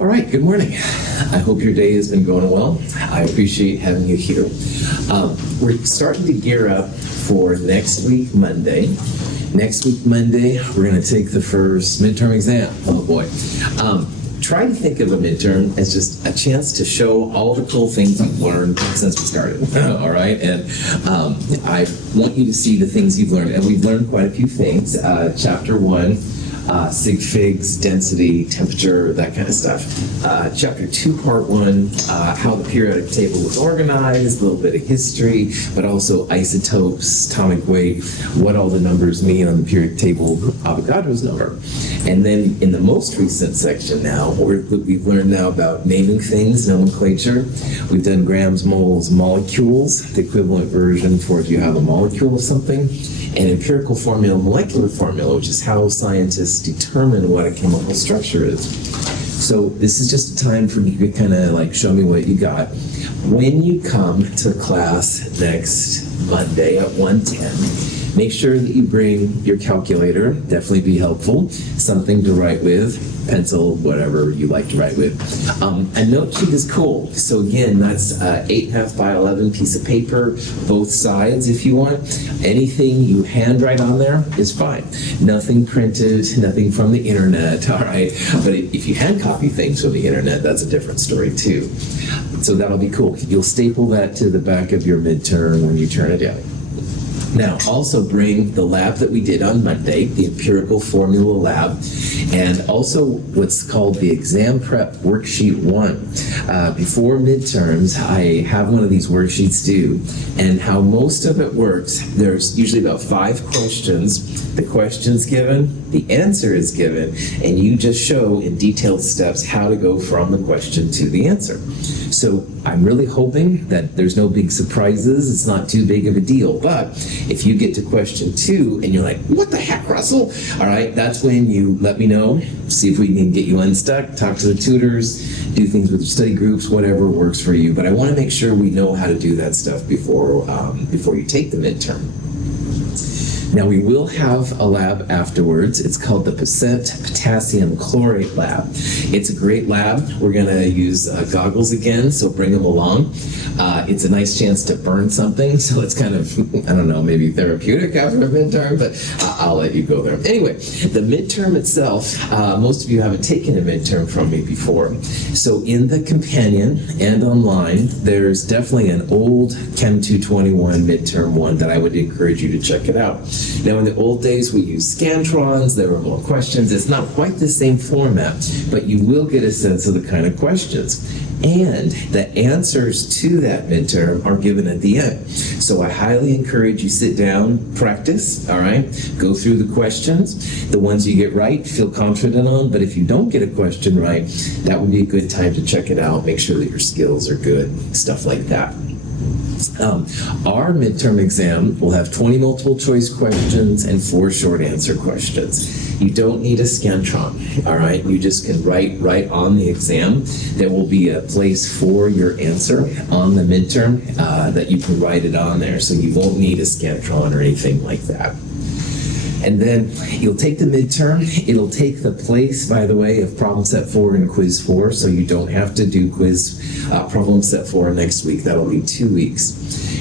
All right, good morning. I hope your day has been going well. I appreciate having you here. We're starting to gear up for next week, Monday. Next week, Monday, we're going to take the first midterm exam. Oh boy. Try to think of a midterm as just a chance to show all the cool things you've learned since we started. All right, and I want you to see the things you've learned, and we've learned quite a few things. Chapter 1, sig figs, density, temperature, that kind of stuff. Chapter 2, part 1, how the periodic table was organized, a little bit of history, but also isotopes, atomic weight, what all the numbers mean on the periodic table, Avogadro's number. And then in the most recent section now, we've learned now about naming things, nomenclature. We've done grams, moles, molecules, the equivalent version for if you have a molecule of something, and empirical formula, molecular formula, which is how scientists determine what a chemical structure is. So this is just a time for you to kind of like show me what you got. When you come to class next Monday at 1:10, make sure that you bring your calculator, definitely be helpful, something to write with, pencil, whatever you like to write with. A note sheet is cool. So again, that's 8.5 by 11 piece of paper, both sides if you want. Anything you handwrite on there is fine. Nothing printed, nothing from the internet, all right? But if you hand copy things from the internet, that's a different story too. So that'll be cool. You'll staple that to the back of your midterm when you turn it in. Now, also bring the lab that we did on Monday, the empirical formula lab, and also what's called the exam prep worksheet 1. Before midterms, I have one of these worksheets due, and how most of it works, there's usually about 5 questions. The question's given, the answer is given, and you just show in detailed steps how to go from the question to the answer. So I'm really hoping that there's no big surprises, it's not too big of a deal, but if you get to question 2 and you're like, what the heck, Russell? All right, that's when you let me know, see if we can get you unstuck, talk to the tutors, do things with your study groups, whatever works for you. But I want to make sure we know how to do that stuff before you take the midterm. Now we will have a lab afterwards. It's called the potassium chlorate lab. It's a great lab. We're going to use goggles again, so bring them along. It's a nice chance to burn something, so it's kind of, I don't know, maybe therapeutic after a midterm, but I'll let you go there. Anyway, the midterm itself, most of you haven't taken a midterm from me before. So in the companion and online, there's definitely an old Chem 221 midterm 1 that I would encourage you to check it out. Now, in the old days, we used Scantrons, there were more questions. It's not quite the same format, but you will get a sense of the kind of questions. And the answers to that midterm are given at the end. So I highly encourage you sit down, practice, all right? Go through the questions. The ones you get right, feel confident on, but if you don't get a question right, that would be a good time to check it out, make sure that your skills are good, stuff like that. Our midterm exam will have 20 multiple choice questions and 4 short answer questions. You don't need a Scantron, all right? You just can write right on the exam. There will be a place for your answer on the midterm that you can write it on there, so you won't need a Scantron or anything like that. And then you'll take the midterm. It'll take the place, by the way, of problem set 4 and quiz 4, so you don't have to do problem set 4 next week. That'll be 2 weeks.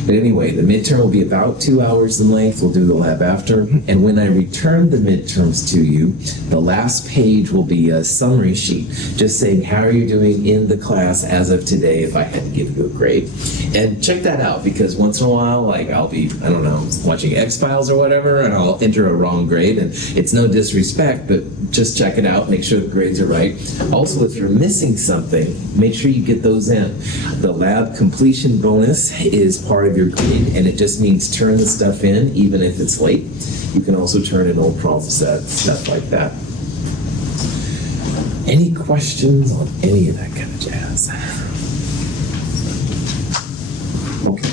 But anyway, the midterm will be about 2 hours in length. We'll do the lab after. And when I return the midterms to you, the last page will be a summary sheet, just saying how are you doing in the class as of today if I had to give you a grade. And check that out, because once in a while, like I'll be, I don't know, watching X-Files or whatever, and I'll enter a wrong grade, and it's no disrespect, but just check it out, make sure the grades are right. Also, if you're missing something, make sure you get those in. The lab completion bonus is part of your grade, and it just means turn the stuff in even if it's late. You can also turn in old problem set, stuff like that. Any questions on any of that kind of jazz? Okay.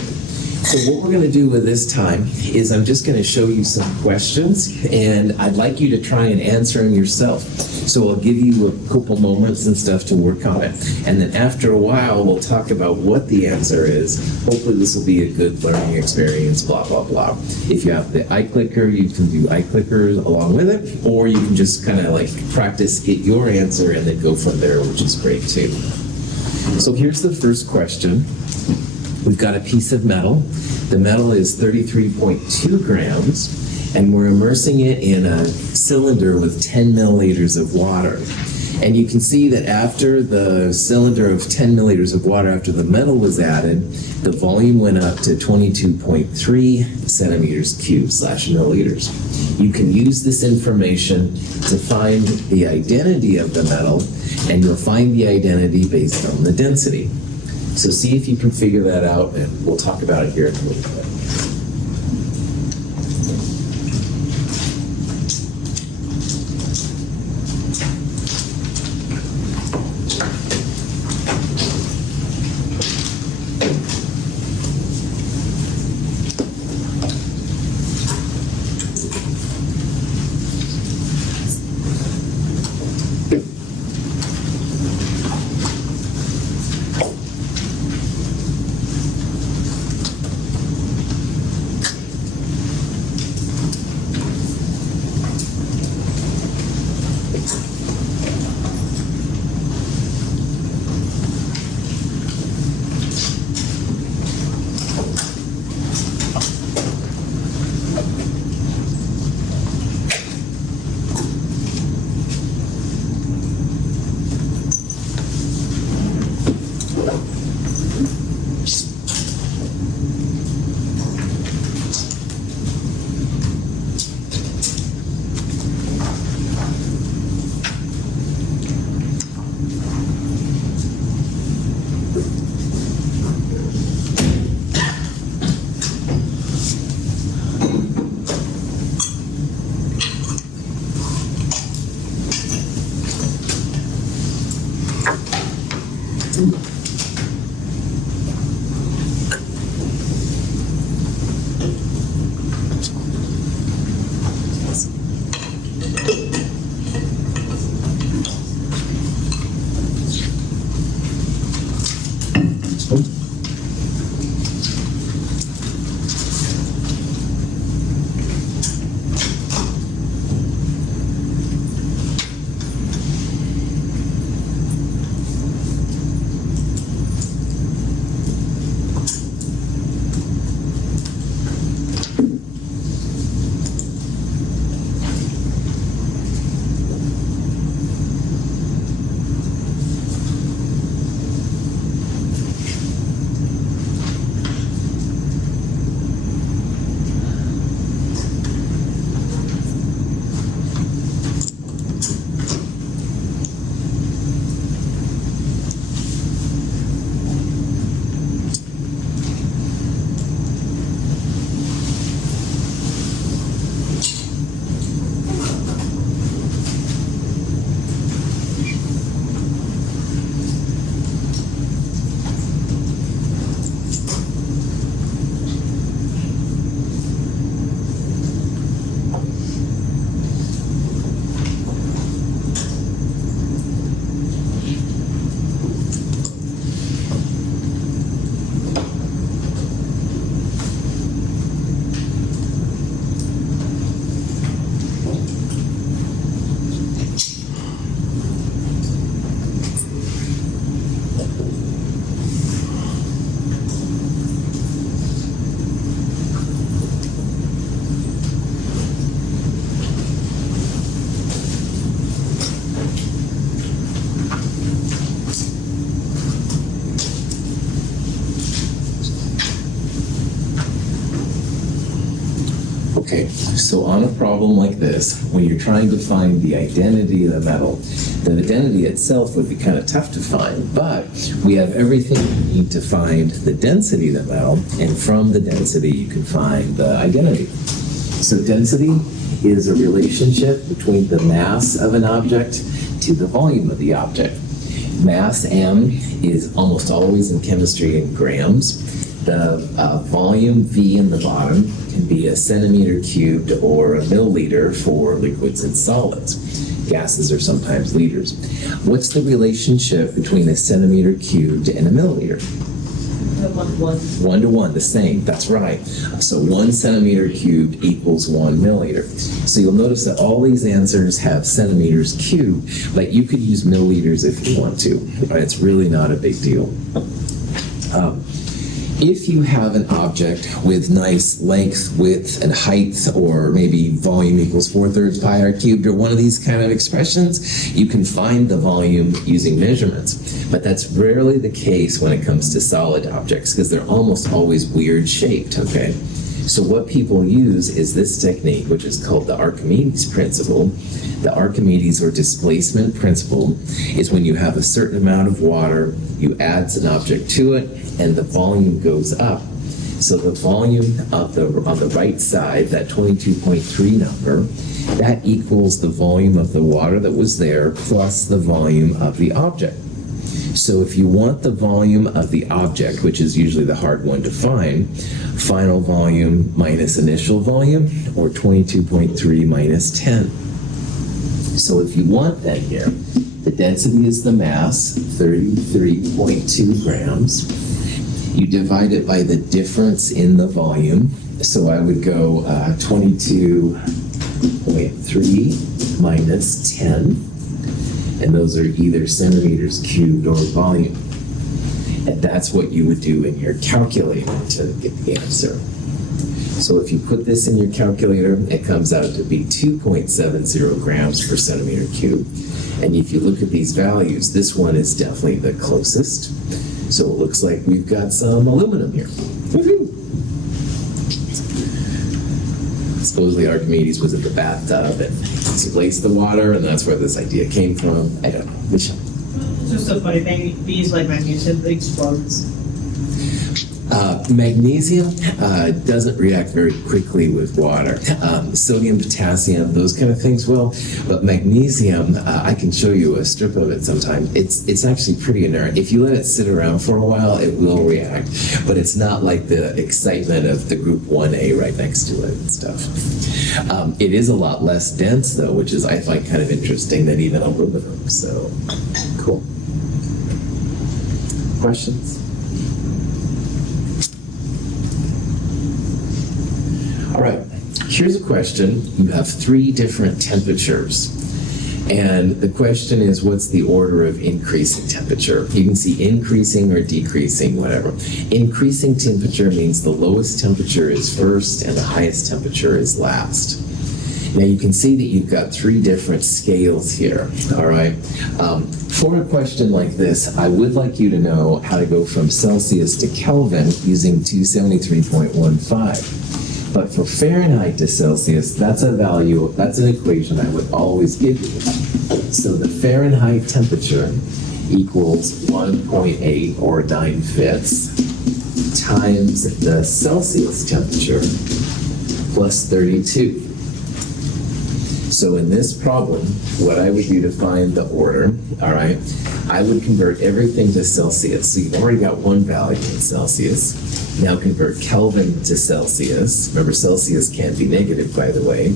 So what we're going to do with this time is I'm just going to show you some questions, and I'd like you to try and answer them yourself. So I'll give you a couple moments and stuff to work on it. And then after a while, we'll talk about what the answer is. Hopefully this will be a good learning experience, blah, blah, blah. If you have the iClicker, you can do iClickers along with it, or you can just kind of like practice, get your answer, and then go from there, which is great too. So here's the first question. We've got a piece of metal. The metal is 33.2 grams, and we're immersing it in a cylinder with 10 milliliters of water. And you can see that after the cylinder of 10 milliliters of water, after the metal was added, the volume went up to 22.3 centimeters cubed / milliliters. You can use this information to find the identity of the metal, and you'll find the identity based on the density. So see if you can figure that out, and we'll talk about it here in a little bit. Okay, so on a problem like this, when you're trying to find the identity of the metal, the identity itself would be kind of tough to find, but we have everything we need to find the density of the metal, and from the density you can find the identity. So density is a relationship between the mass of an object to the volume of the object. Mass, M, is almost always in chemistry in grams. The volume V in the bottom can be a centimeter cubed or a milliliter for liquids and solids. Gases are sometimes liters. What's the relationship between a centimeter cubed and a milliliter? 1:1. 1 to 1, the same. That's right. So 1 centimeter cubed equals 1 milliliter. So you'll notice that all these answers have centimeters cubed, but you could use milliliters if you want to. Right? It's really not a big deal. If you have an object with nice length, width, and height, or maybe volume equals 4/3 pi r cubed, or one of these kind of expressions, you can find the volume using measurements. But that's rarely the case when it comes to solid objects, because they're almost always weird shaped, okay? So what people use is this technique, which is called the Archimedes principle. The Archimedes or displacement principle is when you have a certain amount of water, you add an object to it, and the volume goes up. So the volume on the right side, that 22.3 number, that equals the volume of the water that was there plus the volume of the object. So if you want the volume of the object, which is usually the hard one to find, final volume minus initial volume, or 22.3 minus 10. So if you want that here, the density is the mass, 33.2 grams. You divide it by the difference in the volume. So I would go 22.3 minus 10. And those are either centimeters cubed or volume. And that's what you would do in your calculator to get the answer. So if you put this in your calculator, it comes out to be 2.70 grams per centimeter cubed. And if you look at these values, this one is definitely the closest. So it looks like we've got some aluminum here. Woo-hoo. Supposedly Archimedes was at the bathtub and displaced the water, and that's where this idea came from. I don't know. Which? It's just so funny. These like magnesium explodes. Magnesium doesn't react very quickly with water. Sodium, potassium, those kind of things will. But magnesium, I can show you a strip of it sometime. It's actually pretty inert. If you let it sit around for a while, it will react. But it's not like the excitement of the group 1A right next to it and stuff. It is a lot less dense, though, which is, I find, kind of interesting than even aluminum. So, cool. Questions? All right, here's a question. You have 3 different temperatures. And the question is, what's the order of increasing temperature? You can see increasing or decreasing, whatever. Increasing temperature means the lowest temperature is first and the highest temperature is last. Now you can see that you've got 3 different scales here, all right? For a question like this, I would like you to know how to go from Celsius to Kelvin using 273.15. But for Fahrenheit to Celsius, that's an equation I would always give you. So the Fahrenheit temperature equals 1.8 or 9/5 times the Celsius temperature plus 32. So in this problem, what I would do to find the order, all right, I would convert everything to Celsius. So you've already got one value in Celsius. Now convert Kelvin to Celsius. Remember, Celsius can't be negative, by the way.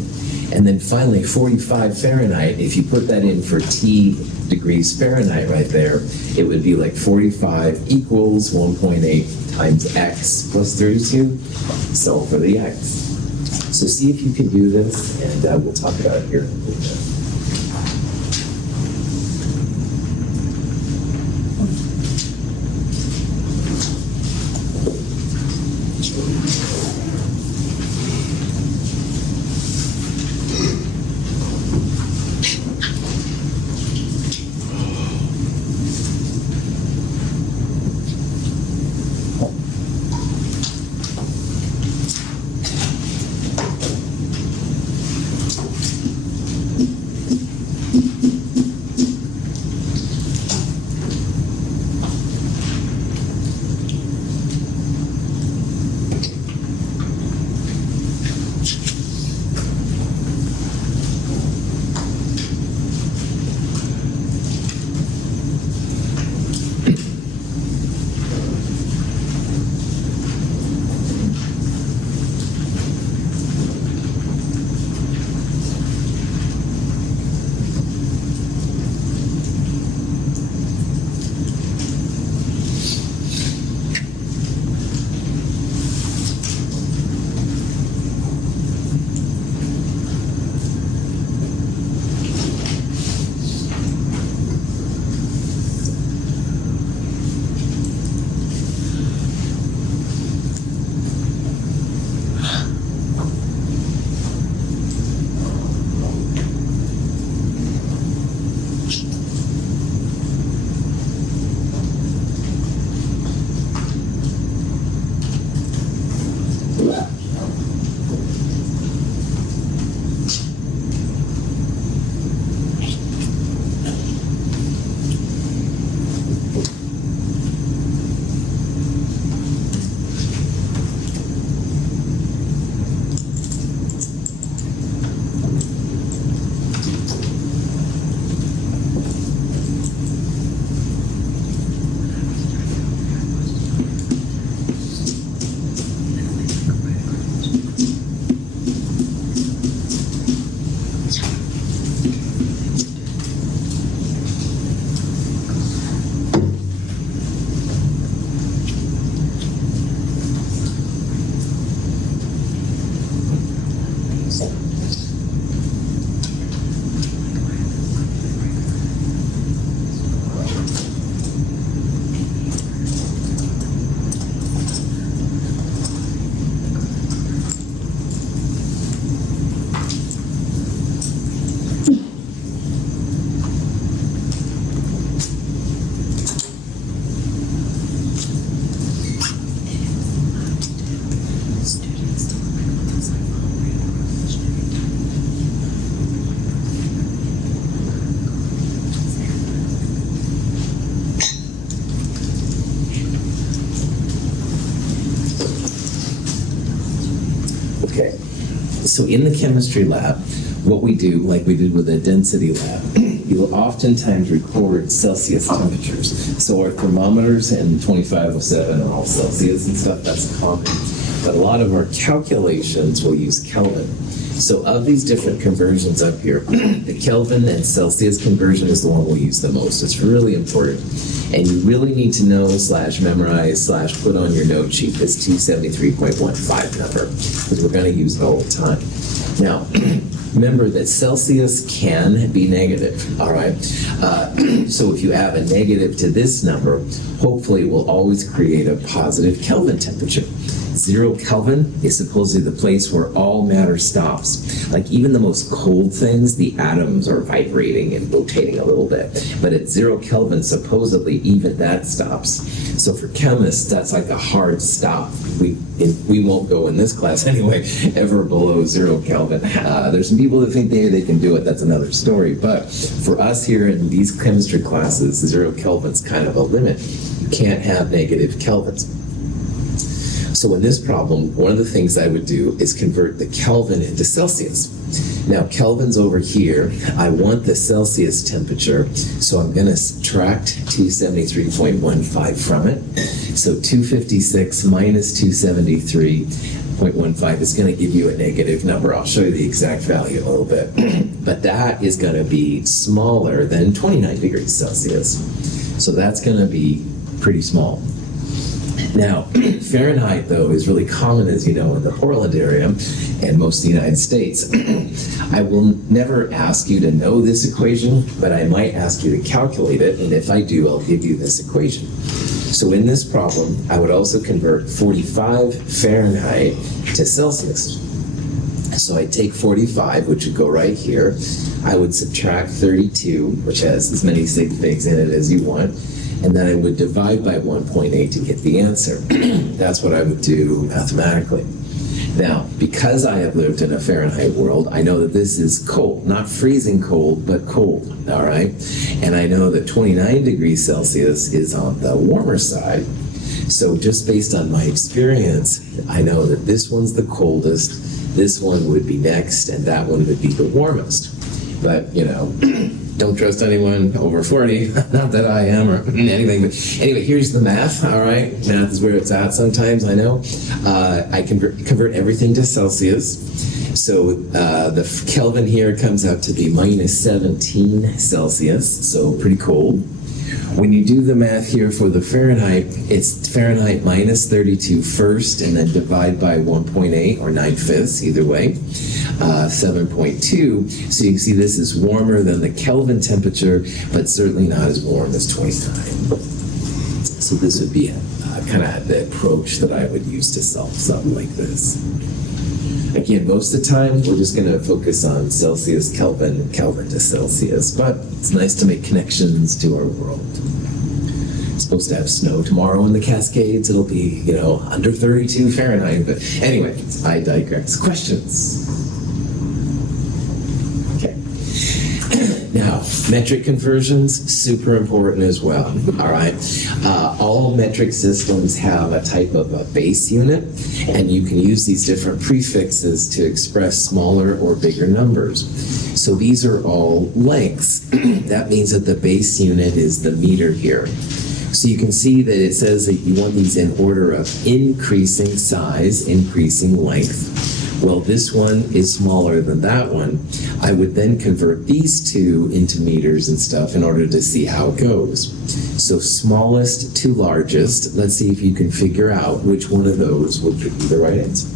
And then finally, 45 Fahrenheit, if you put that in for T degrees Fahrenheit right there, it would be like 45 equals 1.8 times X plus 32. So for the X. So see if you can do this, and we'll talk about it here in a little bit. So in the chemistry lab, what we do, like we did with the density lab, you'll oftentimes record Celsius temperatures. So our thermometers in 2507 are all Celsius and stuff, that's common. But a lot of our calculations will use Kelvin. So of these different conversions up here, the Kelvin and Celsius conversion is the one we'll use the most. It's really important. And you really need to know / memorize / put on your note sheet this 273.15 number, because we're going to use it all the time. Now, remember that Celsius can be negative, all right? So if you have a negative to this number, hopefully it will always create a positive Kelvin temperature. 0 Kelvin is supposedly the place where all matter stops. Like even the most cold things, the atoms are vibrating and rotating a little bit. But at 0 Kelvin, supposedly even that stops. So for chemists, that's like a hard stop. We won't go in this class anyway, ever below 0 Kelvin. There's some people that think they can do it, that's another story. But for us here in these chemistry classes, 0 Kelvin's kind of a limit. You can't have negative Kelvins. So in this problem, one of the things I would do is convert the Kelvin into Celsius. Now Kelvin's over here. I want the Celsius temperature, so I'm going to subtract 273.15 from it. So 256 minus 273.15 is going to give you a negative number. I'll show you the exact value in a little bit. But that is going to be smaller than 29 degrees Celsius. So that's going to be pretty small. Now, Fahrenheit, though, is really common, as you know, in the Portland area and most of the United States. I will never ask you to know this equation, but I might ask you to calculate it, and if I do, I'll give you this equation. So in this problem, I would also convert 45 Fahrenheit to Celsius. So I take 45, which would go right here. I would subtract 32, which has as many sig figs in it as you want. And then I would divide by 1.8 to get the answer. That's what I would do mathematically. Now, because I have lived in a Fahrenheit world, I know that this is cold. Not freezing cold, but cold, all right? And I know that 29 degrees Celsius is on the warmer side. So just based on my experience, I know that this one's the coldest, this one would be next, and that one would be the warmest. But, you know, don't trust anyone over 40. Not that I am or anything. But anyway, here's the math, all right? Math is where it's at sometimes, I know. I can convert everything to Celsius. So the Kelvin here comes out to be minus 17 Celsius, so pretty cold. When you do the math here for the Fahrenheit, it's Fahrenheit minus 32 first, and then divide by 1.8 or 9/5, either way, 7.2. So you can see this is warmer than the Kelvin temperature, but certainly not as warm as 29. So this would be kind of the approach that I would use to solve something like this. Again, most of the time, we're just going to focus on Celsius, Kelvin, Kelvin to Celsius, but it's nice to make connections to our world. It's supposed to have snow tomorrow in the Cascades. It'll be, you know, under 32 Fahrenheit, but anyway, I digress. Questions? Okay. Now, metric conversions, super important as well, all right? All metric systems have a type of a base unit, and you can use these different prefixes to express smaller or bigger numbers. So these are all lengths. That means that the base unit is the meter here. So you can see that it says that you want these in order of increasing size, increasing length. Well, this one is smaller than that one. I would then convert these two into meters and stuff in order to see how it goes. So smallest to largest, let's see if you can figure out which one of those would give you the right answer.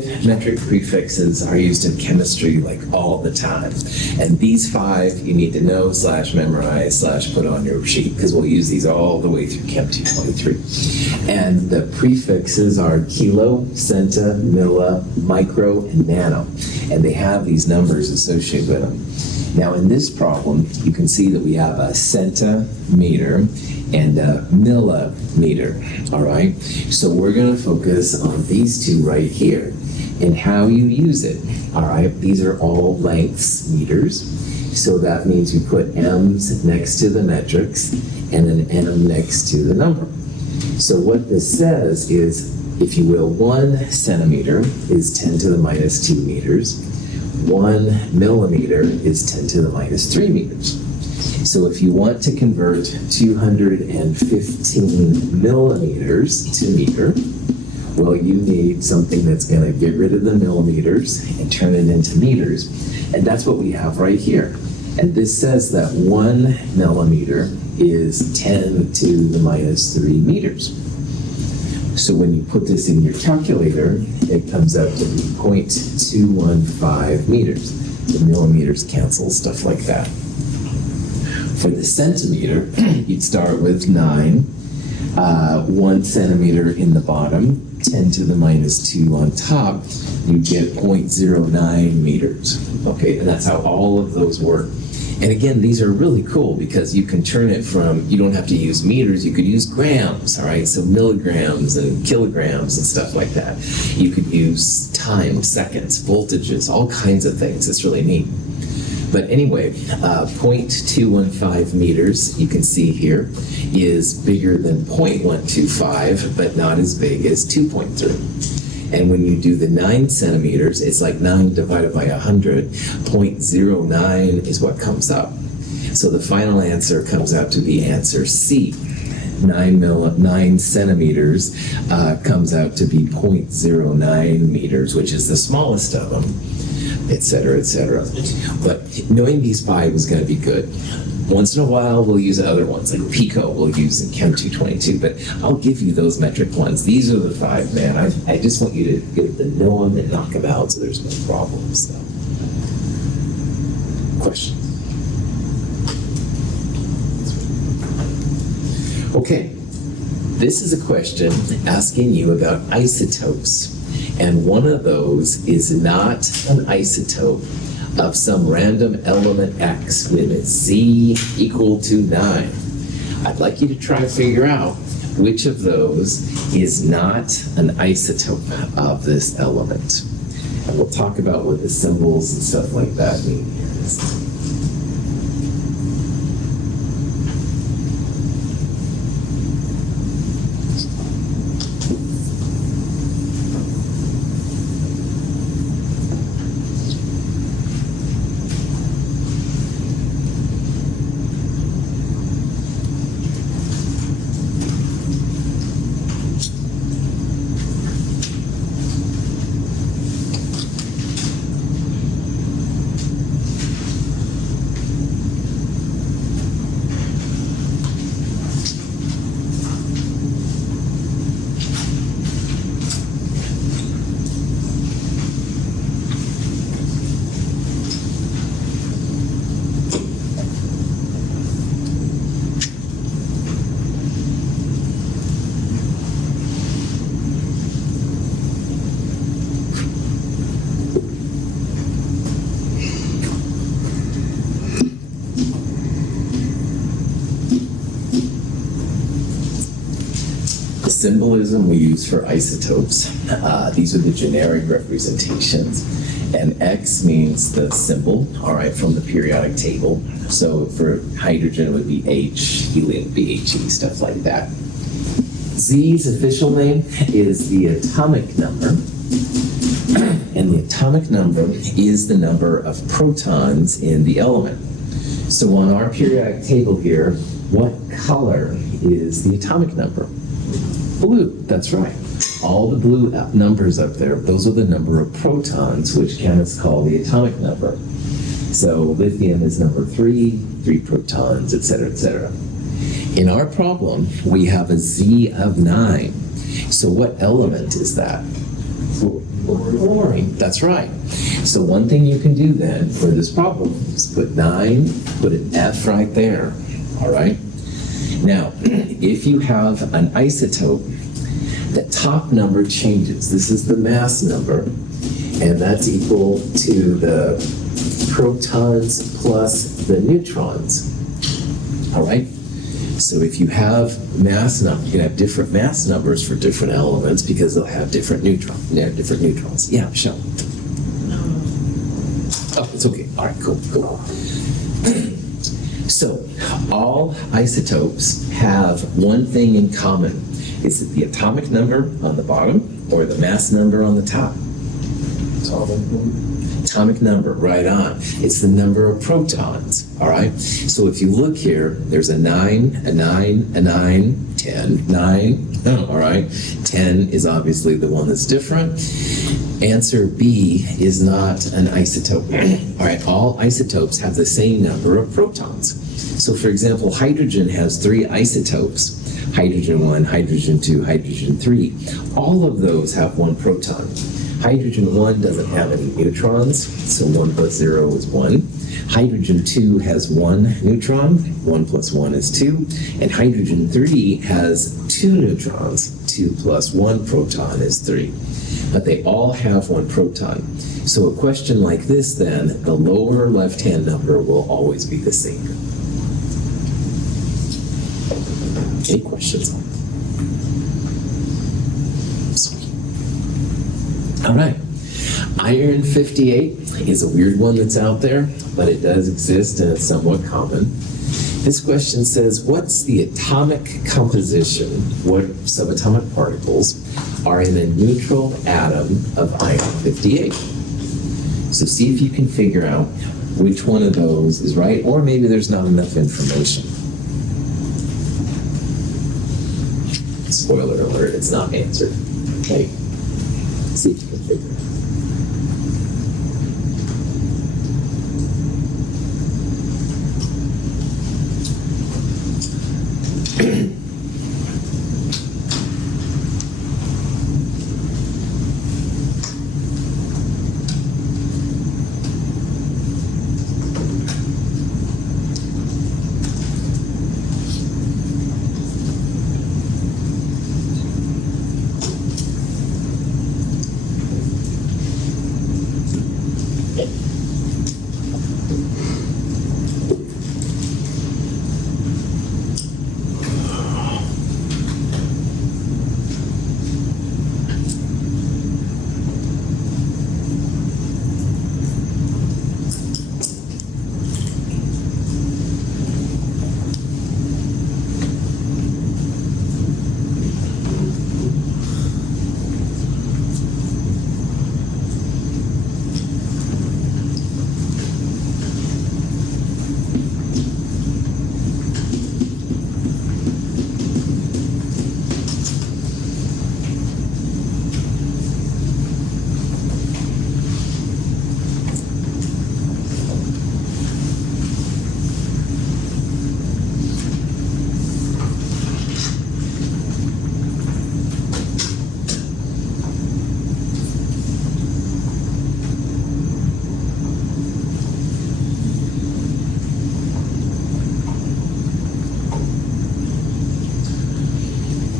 5 metric prefixes are used in chemistry like all the time. And these 5 you need to know / memorize / put on your sheet because we'll use these all the way through Chem 223. And the prefixes are kilo, centa, milli, micro, and nano. And they have these numbers associated with them. Now in this problem, you can see that we have a centimeter and a millimeter, all right? So we're gonna focus on these two right here and how you use it, all right? These are all lengths, meters. So that means we put m's next to the metrics and an m next to the number. So what this says is, if you will, 1 centimeter is 10 to the minus 2 meters. 1 millimeter is 10 to the minus 3 meters. So if you want to convert 215 millimeters to meter, well, you need something that's going to get rid of the millimeters and turn it into meters. And that's what we have right here. And this says that 1 millimeter is 10 to the minus 3 meters. So when you put this in your calculator, it comes out to be 0.215 meters. The millimeters cancel, stuff like that. For the centimeter, you'd start with 9, 1 centimeter in the bottom, 10 to the minus 2 on top, you get 0.09 meters. Okay, and that's how all of those work. And again, these are really cool because you can turn it from, you don't have to use meters, you could use grams, all right? So milligrams and kilograms and stuff like that. You could use time, seconds, voltages, all kinds of things. It's really neat. But anyway, 0.215 meters, you can see here, is bigger than 0.125, but not as big as 2.3. And when you do the 9 centimeters, it's like 9 divided by 100. 0.09 is what comes up. So the final answer comes out to be answer C. 9 centimeters comes out to be 0.09 meters, which is the smallest of them, et cetera, et cetera. But knowing these 5 is going to be good. Once in a while, we'll use other ones, like pico we'll use in Chem 222, but I'll give you those metric ones. These are the 5, man. I just want you to get to know them and knock them out so there's no problems. So. Questions? Okay, this is a question asking you about isotopes, and one of those is not an isotope of some random element X with a Z equal to 9. I'd like you to try to figure out which of those is not an isotope of this element. And we'll talk about what the symbols and stuff like that mean here. Symbolism we use for isotopes. These are the generic representations. And X means the symbol, all right, from the periodic table. So for hydrogen, it would be H, helium would be He, stuff like that. Z's official name is the atomic number. And the atomic number is the number of protons in the element. So on our periodic table here, what color is the atomic number? Blue, that's right. All the blue numbers up there, those are the number of protons, which chemists call the atomic number. So lithium is number 3 protons, et cetera, et cetera. In our problem, we have a Z of 9. So what element is that? Fluorine, that's right. So one thing you can do then for this problem is put 9, put an F right there, all right? Now, if you have an isotope, the top number changes. This is the mass number, and that's equal to the protons plus the neutrons, all right? So if you have mass number, you can have different mass numbers for different elements because they'll have different neutrons. They have different neutrons. Yeah, Michelle. Oh, it's okay. All right, cool. So all isotopes have one thing in common. Is it the atomic number on the bottom or the mass number on the top? Atomic number, right on. It's the number of protons, all right? So if you look here, there's a 9, a 9, a 9, 10, 9, all right? 10 is obviously the one that's different. Answer B is not an isotope. All right, all isotopes have the same number of protons. So for example, hydrogen has 3 isotopes. Hydrogen 1, hydrogen 2, hydrogen 3. All of those have 1 proton. Hydrogen 1 doesn't have any neutrons, so 1 plus 0 is 1. Hydrogen 2 has 1 neutron, 1 plus 1 is 2. And hydrogen 3 has 2 neutrons, 2 plus 1 proton is 3. But they all have 1 proton. So a question like this then, the lower left-hand number will always be the same. Any questions? All right. Iron 58 is a weird one that's out there, but it does exist and it's somewhat common. This question says, what's the atomic composition, what subatomic particles are in a neutral atom of iron 58? So see if you can figure out which one of those is right, or maybe there's not enough information. Spoiler alert, it's not answered. Okay. See if you can figure it out.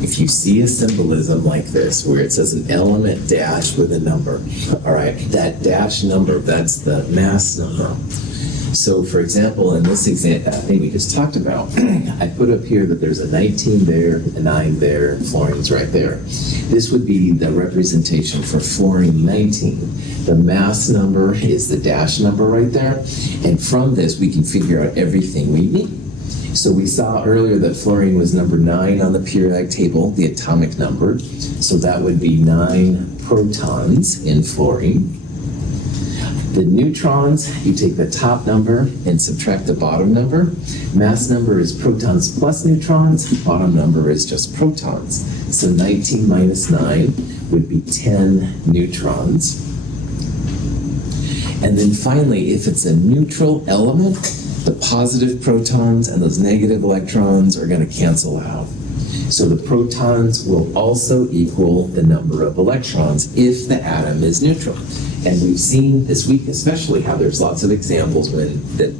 If you see a symbolism like this, where it says an element dash with a number, all right, that dash number, that's the mass number. So for example, in this thing we just talked about, I put up here that there's a 19 there, a 9 there, fluorine's right there. This would be the representation for fluorine 19. The mass number is the dash number right there, and from this we can figure out everything we need. So we saw earlier that fluorine was number 9 on the periodic table, the atomic number. So that would be 9 protons in fluorine. The neutrons, you take the top number and subtract the bottom number. Mass number is protons plus neutrons. Bottom number is just protons. So 19 minus 9 would be 10 neutrons. And then finally, if it's a neutral element, the positive protons and those negative electrons are going to cancel out. So the protons will also equal the number of electrons if the atom is neutral. And we've seen this week especially how there's lots of examples when the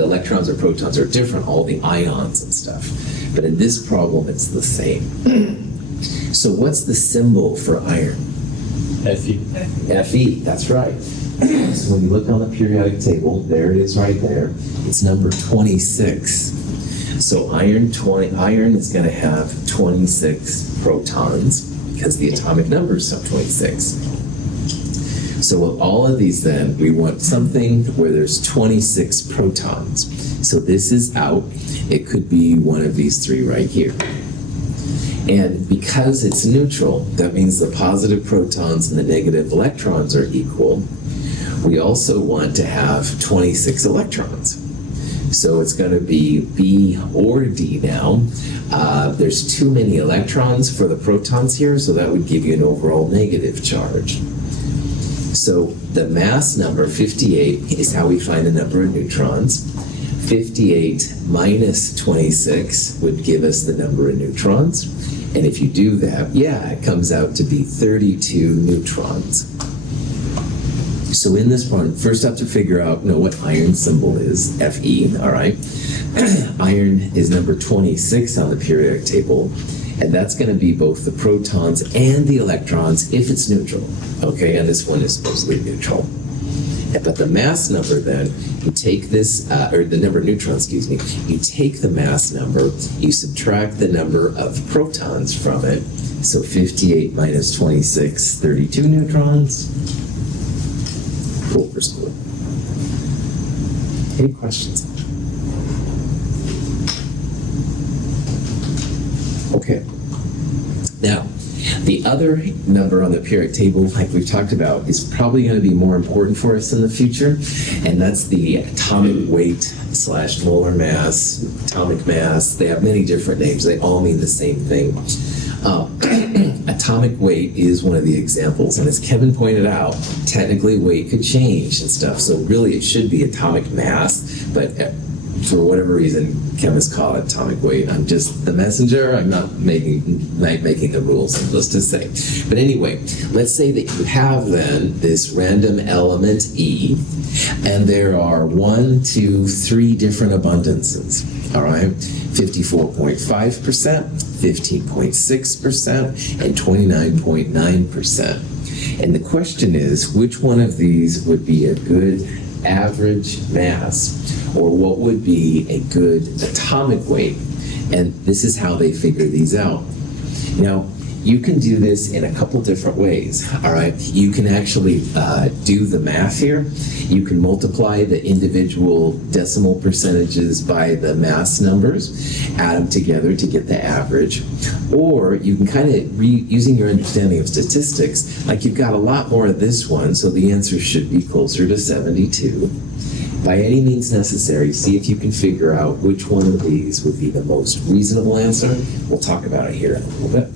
electrons or protons are different, all the ions and stuff. But in this problem, it's the same. So what's the symbol for iron? Fe. Fe, that's right. So when you look on the periodic table, there it is right there. It's number 26. So iron is going to have 26 protons because the atomic number is 26. So with all of these then, we want something where there's 26 protons. So this is out. It could be one of these three right here. And because it's neutral, that means the positive protons and the negative electrons are equal. We also want to have 26 electrons. So it's going to be B or D now. There's too many electrons for the protons here, so that would give you an overall negative charge. So the mass number, 58, is how we find the number of neutrons. 58 minus 26 would give us the number of neutrons. And if you do that, it comes out to be 32 neutrons. So in this one, first have to figure out what iron symbol is, Fe, all right? Iron is number 26 on the periodic table, and that's going to be both the protons and the electrons if it's neutral, okay? And this one is supposedly neutral. But the mass number then, you take this, or the number of neutrons, excuse me, you take the mass number, you subtract the number of protons from it, so 58 minus 26, 32 neutrons. Cool for school. Any questions? Okay. Now, the other number on the periodic table, like we've talked about, is probably going to be more important for us in the future, and that's the atomic weight / molar mass, atomic mass. They have many different names. They all mean the same thing. Atomic weight is one of the examples, and as Kevin pointed out, technically weight could change and stuff, so really it should be atomic mass, but for whatever reason, chemists call it atomic weight. I'm just the messenger. I'm not making the rules, needless to say. But anyway, let's say that you have then this random element E, and there are 1, 2, 3 different abundances. All right, 54.5%, 15.6%, and 29.9%. And the question is, which one of these would be a good average mass, or what would be a good atomic weight? And this is how they figure these out. Now, you can do this in a couple different ways, all right? You can actually do the math here. You can multiply the individual decimal percentages by the mass numbers, add them together to get the average. Or you can kind of, using your understanding of statistics, like you've got a lot more of this one, so the answer should be closer to 72. By any means necessary, see if you can figure out which one of these would be the most reasonable answer. We'll talk about it here in a little bit.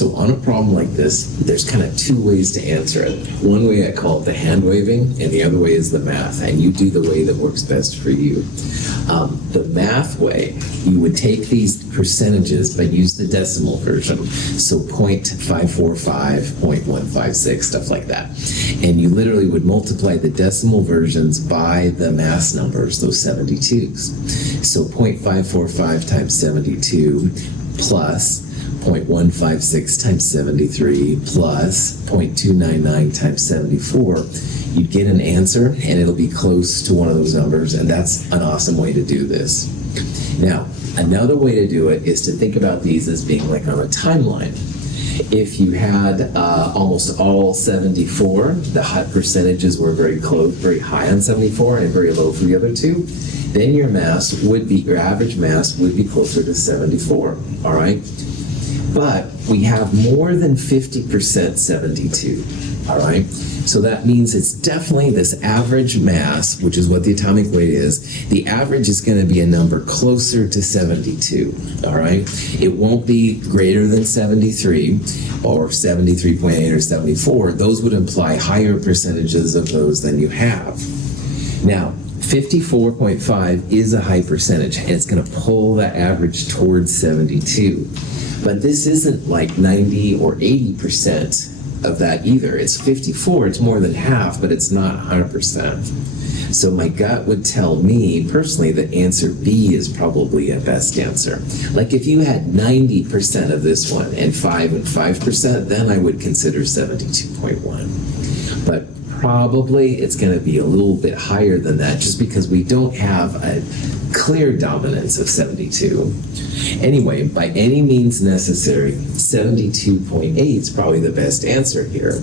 So on a problem like this, there's kind of two ways to answer it. One way I call it the hand waving, and the other way is the math, and you do the way that works best for you. The math way, you would take these percentages but use the decimal version, so 0.545, 0.156, stuff like that. And you literally would multiply the decimal versions by the mass numbers, those 72s. So 0.545 times 72 plus 0.156 times 73 plus 0.299 times 74, you'd get an answer, and it'll be close to one of those numbers, and that's an awesome way to do this. Now, another way to do it is to think about these as being like on a timeline. If you had almost all 74, the high percentages were very close, very high on 74 and very low for the other two, then your average mass would be closer to 74, all right? But we have more than 50% 72, all right? So that means it's definitely this average mass, which is what the atomic weight is. The average is going to be a number closer to 72, all right? It won't be greater than 73 or 73.8 or 74. Those would imply higher percentages of those than you have. Now, 54.5 is a high percentage, and it's going to pull that average towards 72. But this isn't like 90 or 80% of that either. It's 54, it's more than half, but it's not 100%. So my gut would tell me personally that answer B is probably a best answer. Like if you had 90% of this one and 5%, then I would consider 72.1. But probably it's going to be a little bit higher than that just because we don't have a clear dominance of 72. Anyway, by any means necessary, 72.8 is probably the best answer here.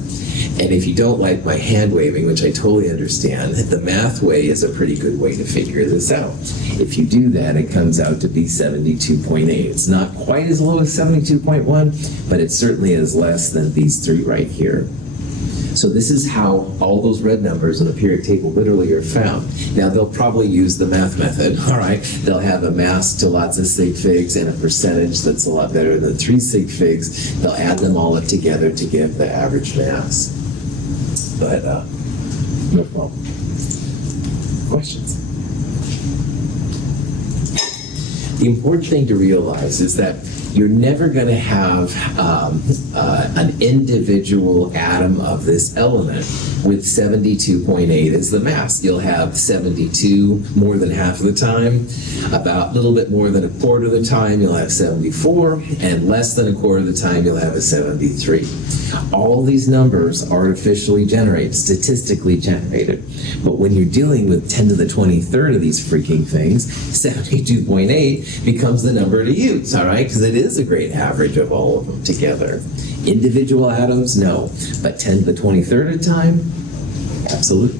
And if you don't like my hand waving, which I totally understand, the math way is a pretty good way to figure this out. If you do that, it comes out to be 72.8. It's not quite as low as 72.1, but it certainly is less than these three right here. So this is how all those red numbers in the periodic table literally are found. Now they'll probably use the math method, all right? They'll have a mass to lots of sig figs and a percentage that's a lot better than 3 sig figs. They'll add them all up together to give the average mass. But no problem. Questions? The important thing to realize is that you're never going to have an individual atom of this element with 72.8 as the mass. You'll have 72 more than half of the time, about a little bit more than a quarter of the time you'll have 74, and less than a quarter of the time you'll have a 73. All these numbers artificially generated, statistically generated. But when you're dealing with 10 to the 23rd of these freaking things, 72.8 becomes the number to use, all right? Because it is a great average of all of them together. Individual atoms, no. But 10 to the 23rd at a time, absolutely.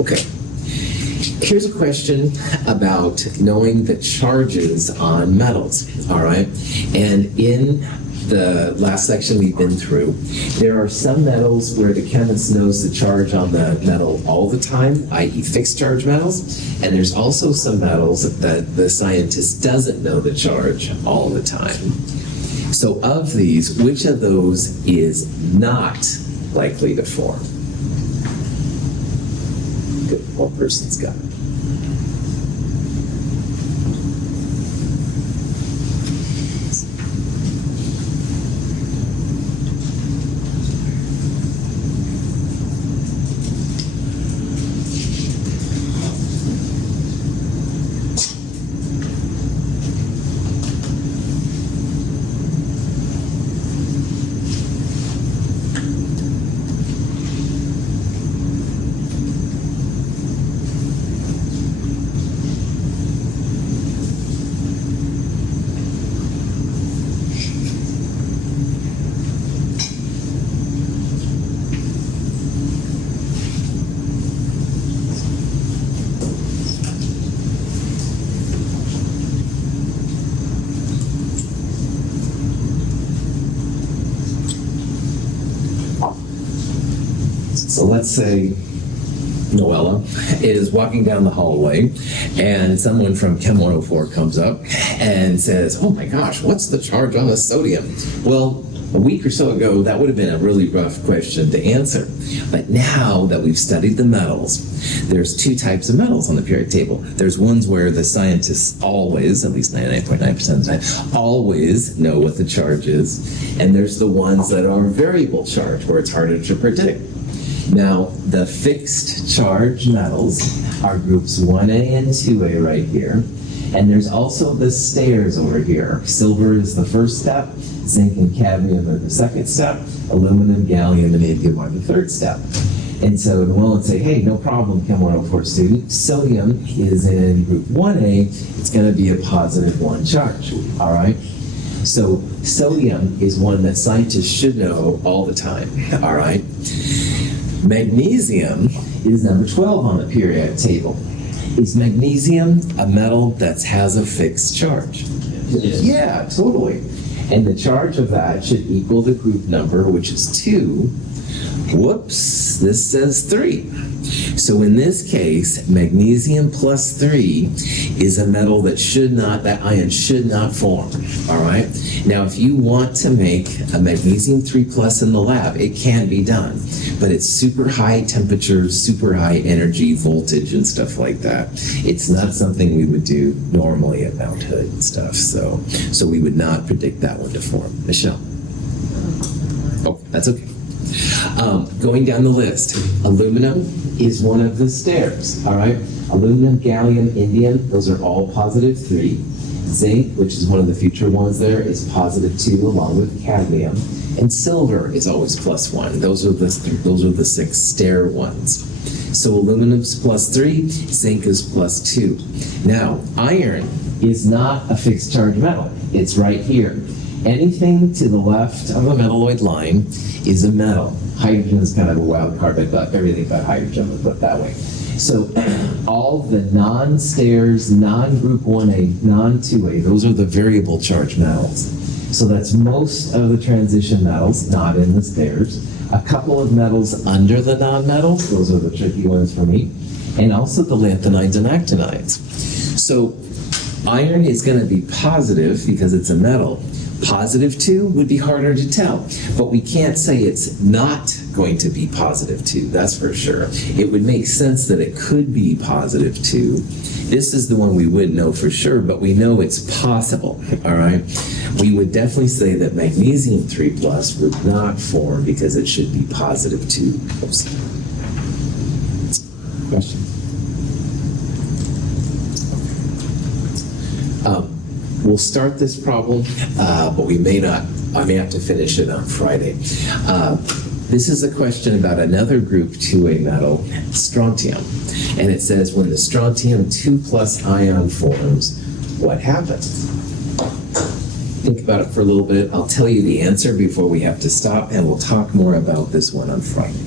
Okay. Here's a question about knowing the charges on metals, all right? And in the last section we've been through, there are some metals where the chemist knows the charge on the metal all the time, i.e. fixed charge metals, and there's also some metals that the scientist doesn't know the charge all the time. So of these, which of those is not likely to form? Good, one person's got it. So let's say Noella, is walking down the hallway, and someone from Chem 104 comes up and says, "Oh my gosh, what's the charge on the sodium?" Well, a week or so ago, that would have been a really rough question to answer. But now that we've studied the metals, there's two types of metals on the periodic table. There's ones where the scientists always, at least 99.9% of the time, always know what the charge is. And there's the ones that are variable charge, where it's harder to predict. Now, the fixed charge metals are groups 1A and 2A right here. And there's also the stairs over here. Silver is the first step, zinc and cadmium are the second step, aluminum, gallium, and indium are the third step. And so Noel would say, hey, no problem, Chem 104 student. Sodium is in group 1A. It's going to be a positive 1 charge, all right? So sodium is one that scientists should know all the time, all right? Magnesium is number 12 on the periodic table. Is magnesium a metal that has a fixed charge? Yes. Yeah, totally. And the charge of that should equal the group number, which is 2. Whoops, this says 3. So in this case, magnesium plus 3 is a metal that that ion should not form, all right? Now, if you want to make a magnesium 3 plus in the lab, it can be done, but it's super high temperature, super high energy, voltage, and stuff like that. It's not something we would do normally at Mount Hood and stuff, so we would not predict that one to form. Michelle? Oh, that's okay. Going down the list, aluminum is one of the stairs, all right? Aluminum, gallium, indium, those are all positive 3. Zinc, which is one of the future ones there, is positive 2 along with cadmium. And silver is always plus 1. Those are the 6 stair ones. So aluminum's plus 3, zinc is plus 2. Now, iron is not a fixed charge metal. It's right here. Anything to the left of a metalloid line is a metal. Hydrogen is kind of a wild card, but everything but hydrogen, we'll put it that way. So all the non-stairs, non-group 1A, non-2A, those are the variable charge metals. So that's most of the transition metals, not in the stairs. A couple of metals under the non-metals, those are the tricky ones for me. And also the lanthanides and actinides. So iron is going to be positive because it's a metal. Positive 2 would be harder to tell, but we can't say it's not going to be positive 2, that's for sure. It would make sense that it could be positive 2. This is the one we wouldn't know for sure, but we know it's possible, all right? We would definitely say that magnesium 3 plus would not form because it should be positive 2. Oops. Question? We'll start this problem, but we may not. I may have to finish it on Friday. This is a question about another group 2A metal, strontium. And it says, when the strontium 2 plus ion forms, what happens? Think about it for a little bit. I'll tell you the answer before we have to stop, and we'll talk more about this one on Friday.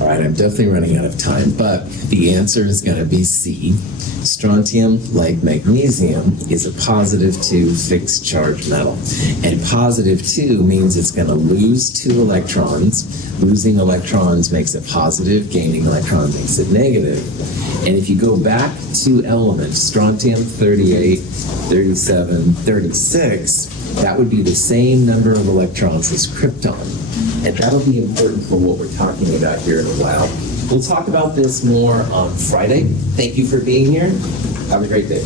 All right, I'm definitely running out of time, but the answer is going to be C. Strontium, like magnesium, is a positive 2 fixed charge metal. And positive 2 means it's going to lose 2 electrons. Losing electrons makes it positive, gaining electrons makes it negative. And if you go back 2 elements, strontium 38, 37, 36, that would be the same number of electrons as krypton. And that'll be important for what we're talking about here in a while. We'll talk about this more on Friday. Thank you for being here. Have a great day.